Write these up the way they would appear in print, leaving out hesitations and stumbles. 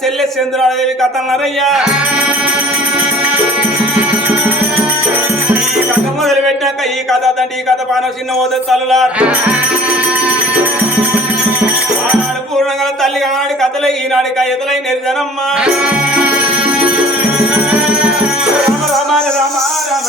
చెల్లె చంద్రాదేవి కథ అన్నారయ్యా. ఈ కథ మొదలు పెట్టాక ఈ కథ తండ్రి ఈ కథ పాన చిన్న పోతే తల్లులారు ఆనాడు పూర్ణంగా తల్లి ఆనాడు కథలై ఈనాడు కథలై నిర్జనమ్మ. రామ రామ రామ రామ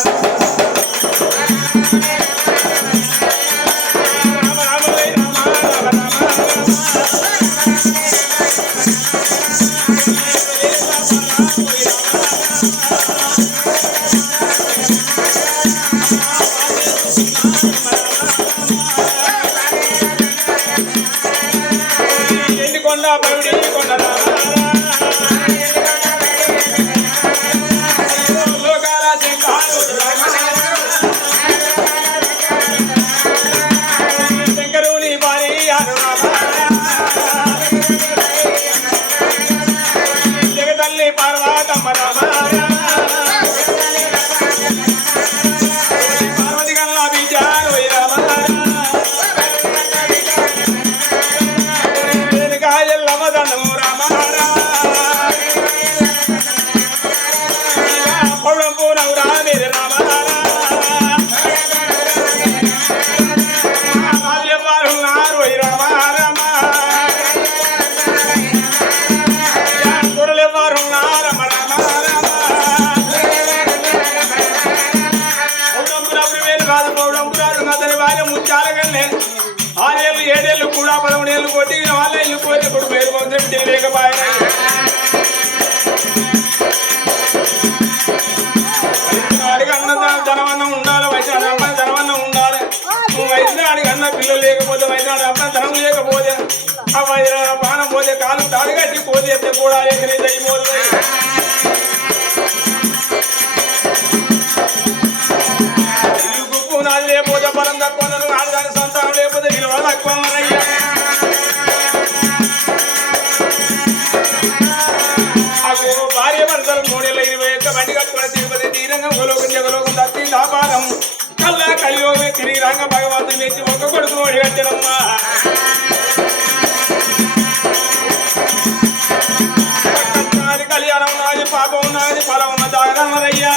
ఆరేళ్ళు ఏడేళ్ళు కూడా 11 ఏళ్ళు కొట్టిన వాళ్ళ ఇల్లు కోరి ఇప్పుడు పేరు పొందే లేకపోయినా అడిగి అన్న ధనవన్నం ఉండాలి వైద్య అమ్మాయి ధనవన్నం ఉండాలి వైద్య అడిగి అన్న పిల్లలు లేకపోతే వైద్య అమ్మాయి ధనం లేకపోతే ఆ వైద్య బాణం పోతే కాలు తాడు కట్టి పోతే ఎత్తే కూడా ఎక్కడైతే అయిపోతుంది. ఇల్లు గుప్పు నాది లేకపోతే బలం తక్కువ ఆడదాని సంతానం లేకపోతే విలువ తక్కువ. భార్య భర్తలు 3 ఏళ్ళ 21 బండి కట్టుకుని తిరుపతి తీరంగం గొలోకం జగలోకం దత్తి దాపారం కల్లా కలియోగి తిరిగి రంగ భగవంతుని మెచ్చి ఒక కొడుకు ఓడి కట్టెనమ్మా. కళ్యాణం ఉన్నది పాపం ఉన్నది ఫలం ఉన్న దాగనయ్యా.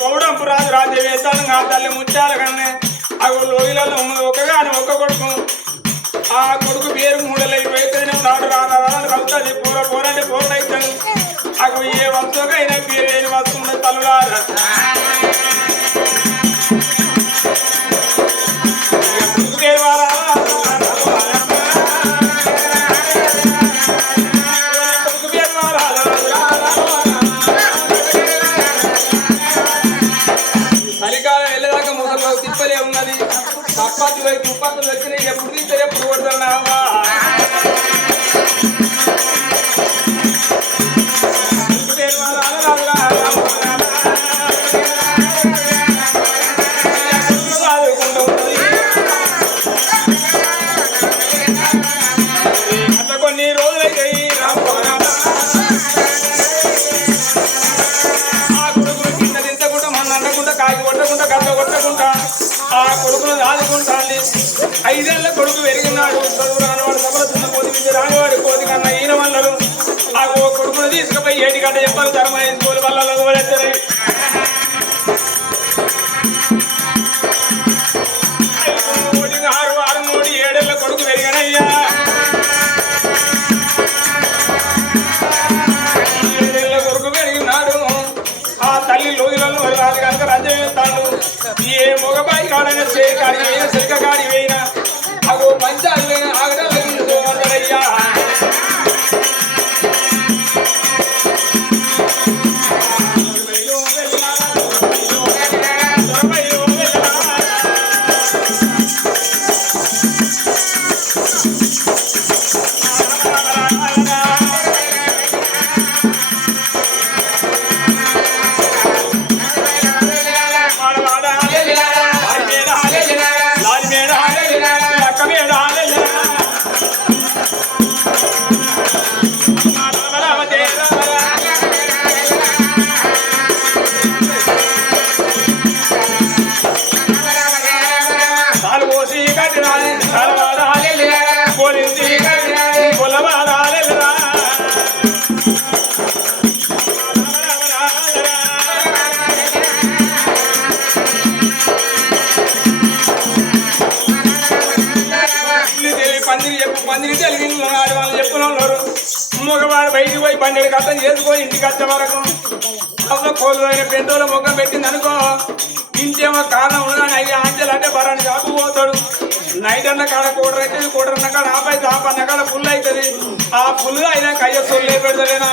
పౌడంపు రాజు రాజ్యం వేస్తాను నా తల్లి ముత్యాల కన్నే అవి లోయలలో ఒకగాని ఒక్క కొడుకు ఆ కొడుకు పేరు 3 ఏళ్ళ 21 నాడు రాను కలుతుంది పోరంటే పోరడైతాను అవి ఏ వంశకైనా పేరు లేని వస్తున్న తల్లులారా. కొడుకు పేరు వారా తిప్పలే ఉన్నది తప్పట్లు వైపు ఉప్పట్లు వచ్చినాయి ఎప్పుడు తీస్తే ఎప్పుడు కొడుతున్నావా. అట్లా కొన్ని రోజులైతే ఆ కొడుకులు కింద దించకుండా మన అండకుండా కాకి కొట్టకుండా గడ్డ కొట్టకుండా ఆ కొడుకును ఆదుకుంటాండి. 5 ఏళ్ళ కొడుకు పెరిగినాడు చదువు రానివాడు సభల తున్న కోతి మీద రానివాడు కోతి కన్నా ఈయన వల్లలు ఆ కొడుకును తీసుకుపోయి ఏటిగడ్డ చెప్పాలి ధర్మాయించుకోవాలి వల్ల వదిలేస్తారు. 6 7 ఏళ్ళ కొడుకు పెరిగినయ్యా. 7 ఏళ్ళ కొడుకు పెరిగినాడు. ఆ తల్లి లోయలలో రాజు కనుక రాజ్యం వేస్తాడు. ఏ మగబాయి కాడైనా చేయకాడి అయినా శరికాడి అయినా అగో మంచాలు అయినా ఆగడాలు తీసుకోమన్నాడయ్యా. లాలి మేడ పందిరి తెలివిన ఆడవాళ్ళు చెప్పుకున్నారు మగవాడు బయటికి పోయి బండి కథం చేసుకొని ఇంటికి వచ్చే వరకు అప్పుడు కోళ్ళు అయిన పెంటోల ముఖం పెట్టింది అనుకో ఇంకేమో కారణం ఉన్నాను అయ్యి ఆంజలు అంటే బరాన్ని కాకపోతాడు నైట్ అన్న కాడ కూడరు అవుతుంది కూడరన్న కాడ ఆపైతే ఆపన్న కాడ ఫుల్ అవుతుంది ఆ ఫుల్ అయినాక అయ్యో సొల్లే పెడతలేనా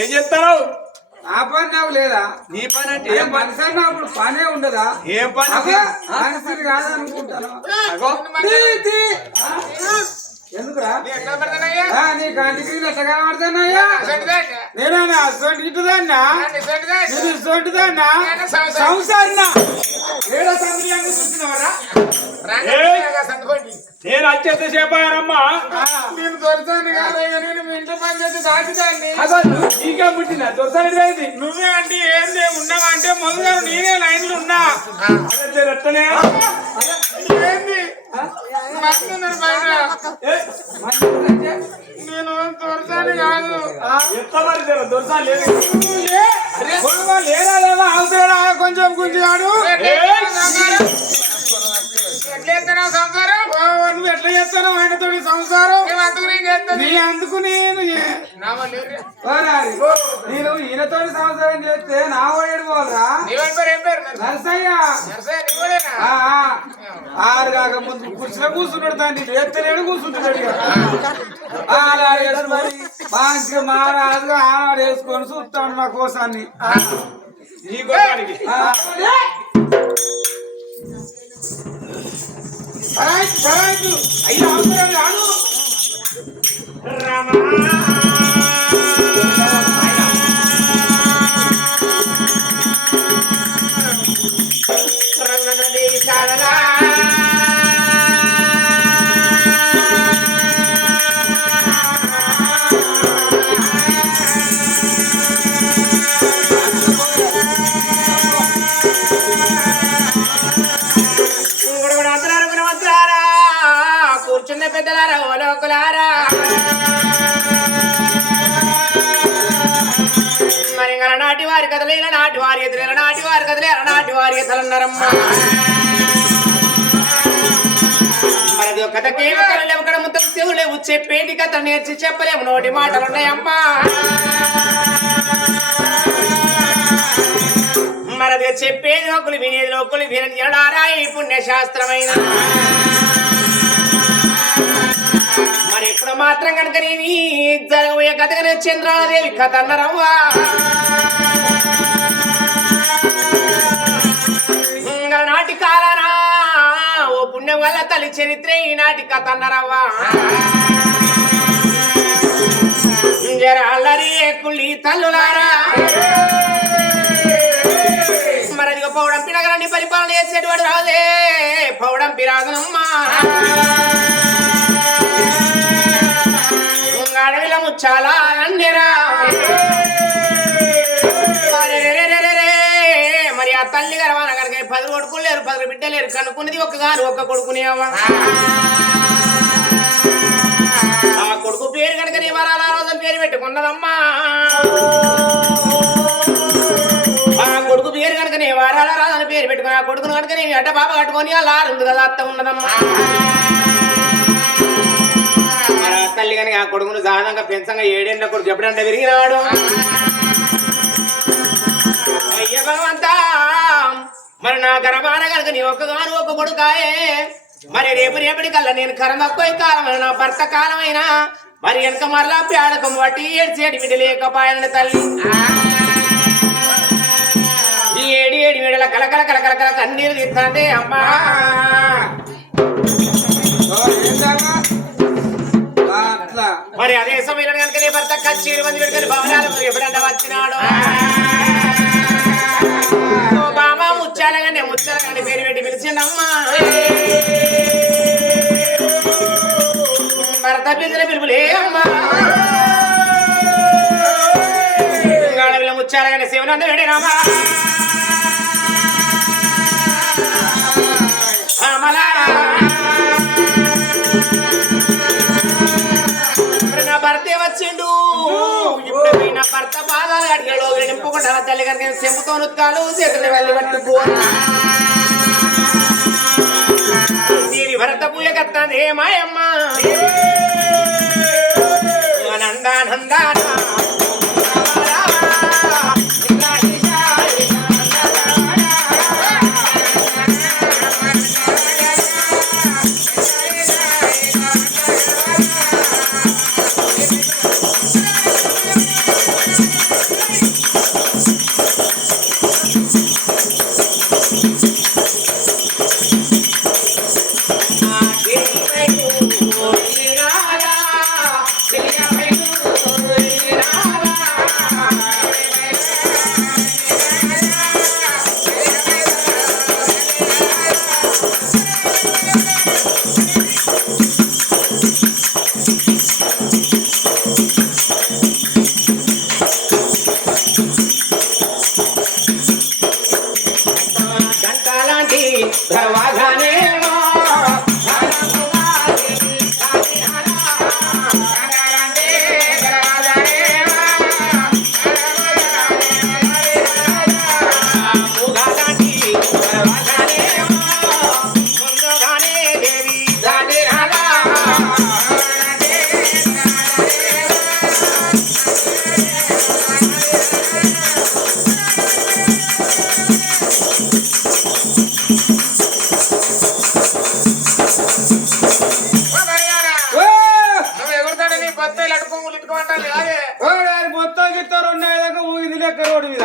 ఏం చేస్తావు ఆ పని నాకు లేదా నీ పని అంటే ఏం పని మనిషి అన్నప్పుడు పనే ఉండదా ఏం పని మనిషిని కాదనుకుంటాను ఎందుకురా నీ కంటికి ఎట్లా కనబడతానయ్యా నేనా సొంటిదాన్నా నేను సొంటిదాన్నా సంసారినా ఏడో సందులంగా చూసినవరా నేను వచ్చేస్తే చెప్పారమ్మా నేను దొరసాను కాదయ్యా నేను మీ ఇంట్లో పని చేసి దాటిదాన్ని నీకే పుట్టిందా దొరసానిది నువ్వే అంటే ఏంది ఉన్నావా అంటే మొదలు నేనే లైన్లు ఉన్నా రత్తనే ఏంది మస్తున్నారు బయట నేను దొరసాను కాదు ఎంత మరి దొరసాలు లేదు లేరా లేదా అవసరం కొంచెం గుంజాడు సంసారం నువ్వు ఎట్లా చేస్తాను ఆయనతో సంసారం నీ అందుకు నేను ఈయనతో సంసారం చేస్తే నా వాడు పోలరా నరసయ్య ఆరు కాక ముందు కూర్చున్నాడు దాన్ని ఎత్తలేడు కూర్చుంటున్నాడు మంచిగా మారాజుగా ఆనాడు వేసుకొని చూస్తాడు నా కోసాన్ని నీ కోసానికి అయ్యా అవసరం రాను కూర్చున్న పెద్దలారా ఓలోకులారా మరి నాటి వారి కథలు ఇలా నాటి వారి ఎదురు నాటి వారి కథలు ఎలా నాటి వారి ఎతలన్నారమ్మా మనది ఒక కథకేమి కథలేవు ఇక్కడ మొత్తం చెవులేవు చెప్పేటి కథ నేర్చి చెప్పలేము నోటి మాటలున్నాయమ్మా మనది చెప్పేది ఒకరు వినేది ఒకరు వినది ఎడారా ఈ పుణ్యశాస్త్రమైన మరి ఇప్పుడు మాత్రం కనుక నేను జరగబోయే కథగా చంద్రాదేవి కథ అన్నారవ్వా నాటి కాలానా ఓ పుణ్యం వల్ల తల్లి చరిత్ర ఈనాటి కథ అన్నారవ్వా జర అల్లరి కుళ్ళి తల్లులారా మరి అదిగో పౌడంపి నగరాన్ని పరిపాలన చేసేటువంటి రాదే పౌడంపి రాజనమ్మా అడవిల ముచ్చాలా అన్నెరా మరి ఆ తల్లి గర్వాన కనుక 10 కొడుకులు లేరు 10 బిడ్డలు లేరు కనుక్కున్నది ఒక్క కొడుకునేవా ఆ కొడుకు పేరు కనుక నీ వరాల రోజు పేరు పెట్టుకున్నదమ్మా ఆ కొడుకు పేరు కనుక నీ వరాల రాజని పేరు పెట్టుకుని ఆ కొడుకును కనుక నేను అడ్డ బాబా కట్టుకొని అలా ఉంది కదా అత్త ఉన్నదమ్మా తల్లి కానీ ఆ కొడుకును సాధంగా పెంచంగా 7 ఏళ్ళ కొడుకు ఎప్పుడంటే విరిగినాడు అయ్య భగవంతా మరి నా గర్భాన కనుక నీ ఒక్కగాను ఒక్క కొడుకాయే మరి రేపటి కల్లా నేను కరమక్కువ కాలమైన నా భర్త కాలమైన మరి వెనక మరలా పేడకం బట్టి ఏడ్చేటి బిడ్డ లేకపోయాను తల్లి ఈ ఏడి విడల కలకల కన్నీరు తీస్తాంటే అమ్మా చీరు మంది పెట్టుకొని భవనాలు ఎప్పుడంట వచ్చినాడు బామా ముచ్చాలగానే ముచ్చాలగానే పేరు పెట్టి పిలిచిందమ్మా భర్త పిలిచిన పిలుపులే అమ్మా ముచ్చాలగానే శివనంద వేడిరామా నా భర్త వచ్చిండు ఇప్పుడు నా భర్త పాదాలు అడిగాడు నింపుకుంటా తల్లి గారికి చెంపుతో నుత్కాలు చేతులు వెళ్ళి పట్టుకో దీని భరత పూజ కత్తదే మాయమ్మ నందానందా మొత్తం గిట్టారు ఊగిది లెక్క రోడ్డు మీద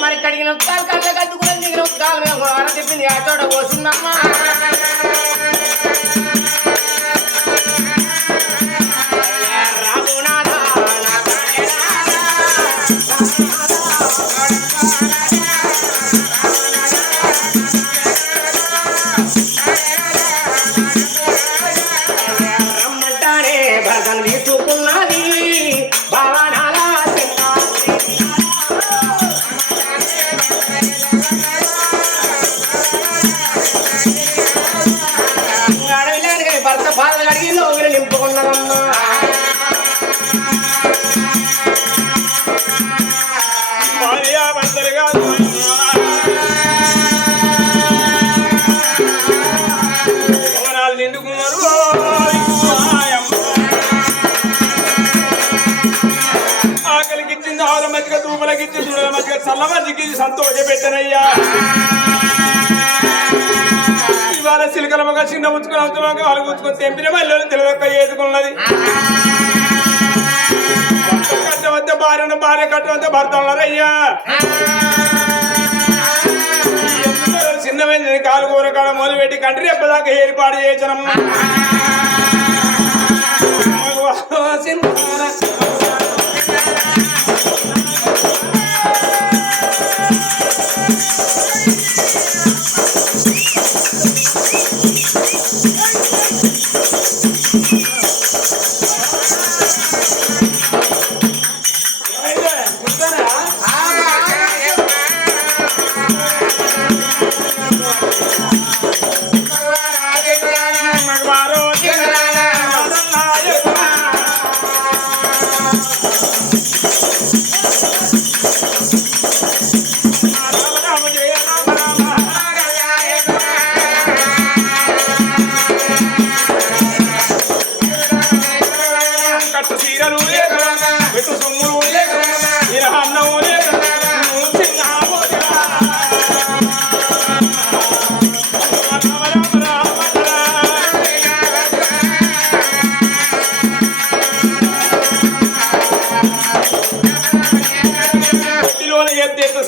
మరి కడిగిన ఉత్తాలు కళ్ళ కట్టుకుని దిగిన ఉత్తాలు చెప్పింది ఆ చోట పోసిందమ్మా రమ్మంటానే భర్తను తీసుకున్నది భవనాల భర్త బాధలు కడిగి లోగిలు నింపుకున్నారమ్మా నిండుకున్నారు ఆకలికిచ్చింది ఆవుల మధ్యగా దూమలకిచ్చి దూడల మధ్యగా చల్లమధ్యకి సంతోష పెట్టనయ్యా ఇవాళ సిలికలమగా చిన్న ముచ్చుకొని అవుతున్నాక వాళ్ళు కూర్చుకొని తెంపిన మళ్ళీ తెలివక్క ఏదుకున్నది కట్టవద్ద భార్యను భార్య కట్టవద్ద భర్త అన్నారయ్యా చిన్న చిన్నమైన కాలు కూరకాడ మొదలుపెట్టి కంటి ఎప్పదాకా ఏర్పాటు చేసినమ్మా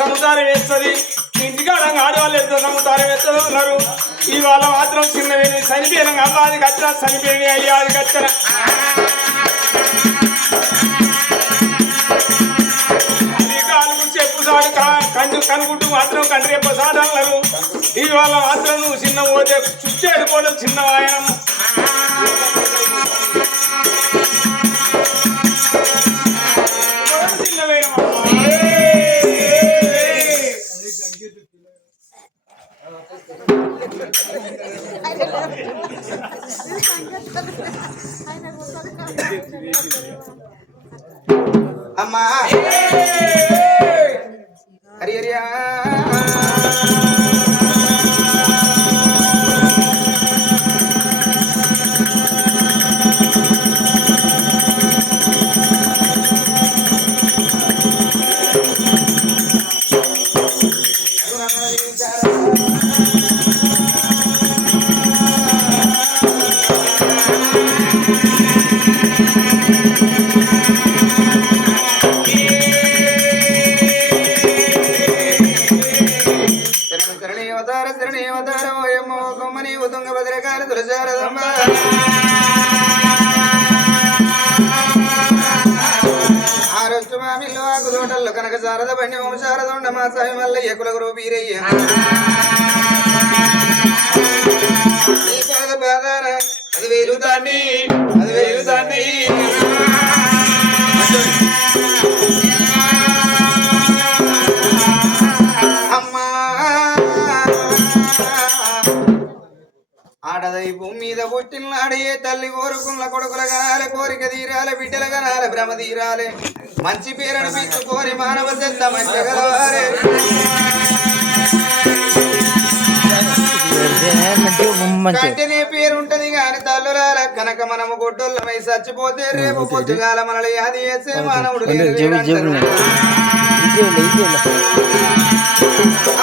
సంసారం వేస్తుంది ఇంటికాడ ఆడవాళ్ళు ఎంత సంసారం వేస్తూ ఉన్నారు ఇవాళ మాత్రం చిన్న చనిపోయిన అమ్మాది కచ్చరా చనిపోయిన అయ్యాది కచ్చరా చెప్పు సాడు కనుకుంటూ మాత్రం కంటి రేపు సాడు అన్నారు ఇవాళ మాత్రం నువ్వు చిన్న పోతే చుట్టేడు కూడా చిన్న వాయనం అమ్మా హరి హరియా కనక శారద బండి ఓం శారద మా సాయి మల్లయ్య కులగురు వీరయ్య పాదాన 10,000 దాన్ని 10,000 దాన్ని అమ్మా ఆడదై భూమి మీద పుట్టినాడు ఏ తల్లి కోరుకున్న కొడుకుల కనాలే కోరిక తీరాలే బిడ్డల కనాలే భ్రమ తీరాలే మంచి పేరును పెంచుకోరి మానవ చెంత మంచి గలవారే కంటనే పేరుంటది గాని తల్లురాల కనుక మనము గొడ్డోళ్ళమై చచ్చిపోతే రేపు పొద్దుగాల మనల్ని అది చేసే మానవుడు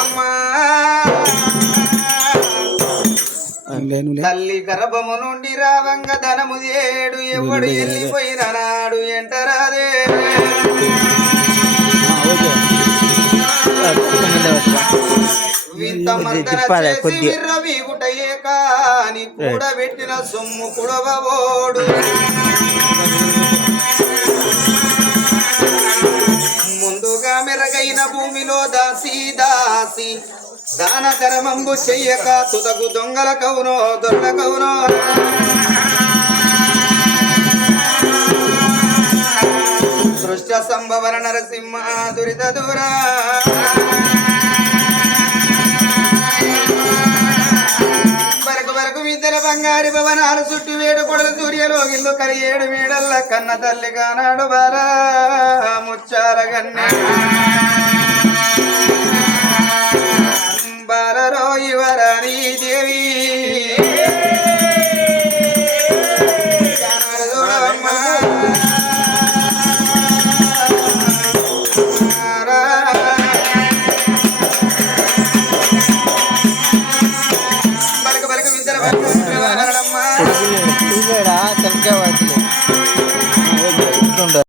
అమ్మా తల్లి గర్భము నుండి రావంగ ధనము ఏడు ఎవడు వెళ్ళిపోయిన నాడు ఎంటరాదే వింత వీగుటయే కాని కూడబెట్టిన సొమ్ము కుడవోడు ముందుగా మెరగైన భూమిలో దాసి దాసి దాన ధర్మంబు చెయ్యక తుదకు దొంగల కవునో దొంగ కవునో దృష్ట సంభవర నరసింహ దురిత దూరా వరకు వరకు ఇద్దరు బంగారి భవనాలు చుట్టూ వేడు కొడలు సూర్యలోగిల్లు కరి 7 మేడల్ల కన్న తల్లి కానాడు బారా ముచ్చాల గన్నె బాలరో ఇవరణీ దేవి బలక బలక విద్యల